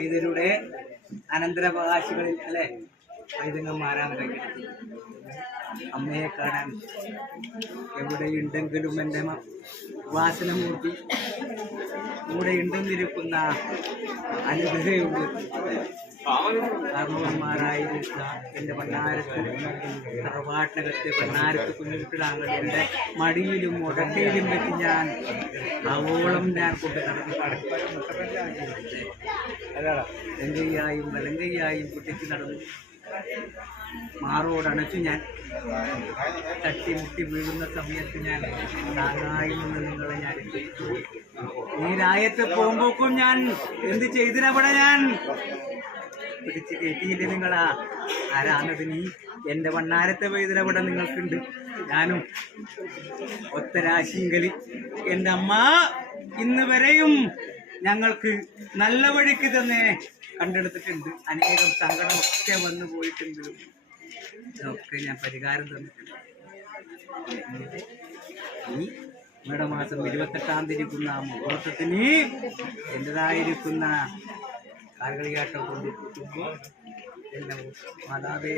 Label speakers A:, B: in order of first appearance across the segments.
A: ഇതിലൂടെ അനന്തരാവകാശികളിൽ അല്ലെ? വൈദ്യങ്ങന്മാരാണ് കഴിഞ്ഞത് അമ്മയെ കാണാൻ എവിടെയുണ്ടെങ്കിലും എന്റെ വാസനമൂർത്തി കൂടെ ഉണ്ടെന്നിരിക്കുന്ന അനുഗ്രഹമുണ്ട് കാരണവന്മാരായിരുന്ന എന്റെ പണ്ടാരത്ത് തറവാട്ടിനകത്ത് പണ്ടാരത്ത് കുഞ്ഞുകുട്ടിടാങ്ങൾ എന്റെ മടിയിലും ഉടക്കയിലും വെച്ച് ഞാൻ അവോളം ഞാൻ കൊണ്ട് നടന്നു ലങ്കയ്യായും വലങ്കയ്യായും കുട്ടിക്ക് നടന്നു മാറോടണച്ചു ഞാൻ തട്ടി മുട്ടി വീഴുന്ന സമയത്ത് ഞാൻ താങ്ങായി നിന്ന് നിങ്ങളെ ഞാൻ. ഈ രായത്ത് പോകുമ്പോക്കും ഞാൻ. എന്ത് ചെയ്തിനവിടെ ഞാൻ? പിടിച്ച് കയറ്റിയില്ലേ നിങ്ങളാ? ആരാന്നത് നീ? എന്റെ വണ്ണാരത്തെ വൈദ്യരവിടെ നിങ്ങൾക്കുണ്ട്. ഞാനും ഒത്തരാശിങ്കലി എന്റെ അമ്മ ഇന്ന് വരെയും ഞങ്ങൾക്ക് നല്ല വഴിക്ക് തന്നെ കണ്ടെടുത്തിട്ടുണ്ട്. അനേകം സങ്കടമൊക്കെ വന്നു പോയിട്ടുണ്ടെങ്കിലും ഇതൊക്കെ ഞാൻ പരിഹാരം തന്നിട്ടുണ്ട്. ഈ മേടമാസം ഇരുപത്തെട്ടാം തീയതി ഇരിക്കുന്ന മുഹൂർത്തത്തിന് എന്റെതായിരിക്കുന്ന കാൽകളിയാട്ടം കൊണ്ടിരിക്കുമ്പോൾ എന്റെ മാതാവേ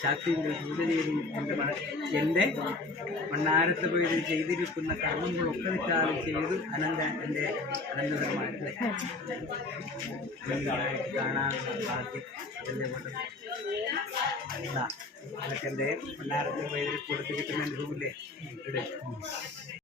A: ശാക്തിന്റെ ജീവിതരീതി എന്റെ മണ എന്റെ മണ്ണാരത്ത് പേര് ചെയ്തിരിക്കുന്ന കർമ്മങ്ങളൊക്കെ വിട്ടാലും ചെയ്ത് അനന്ത എന്റെ അനന്തരമായിട്ട് കാണാനുള്ള സാധിക്കും. അതിന്റെ ഇതാ അതൊക്കെ എന്റെ മണ്ണാരത്ത് പേര് കൊടുത്തിരിക്കുന്ന അനുഭവമില്ലേ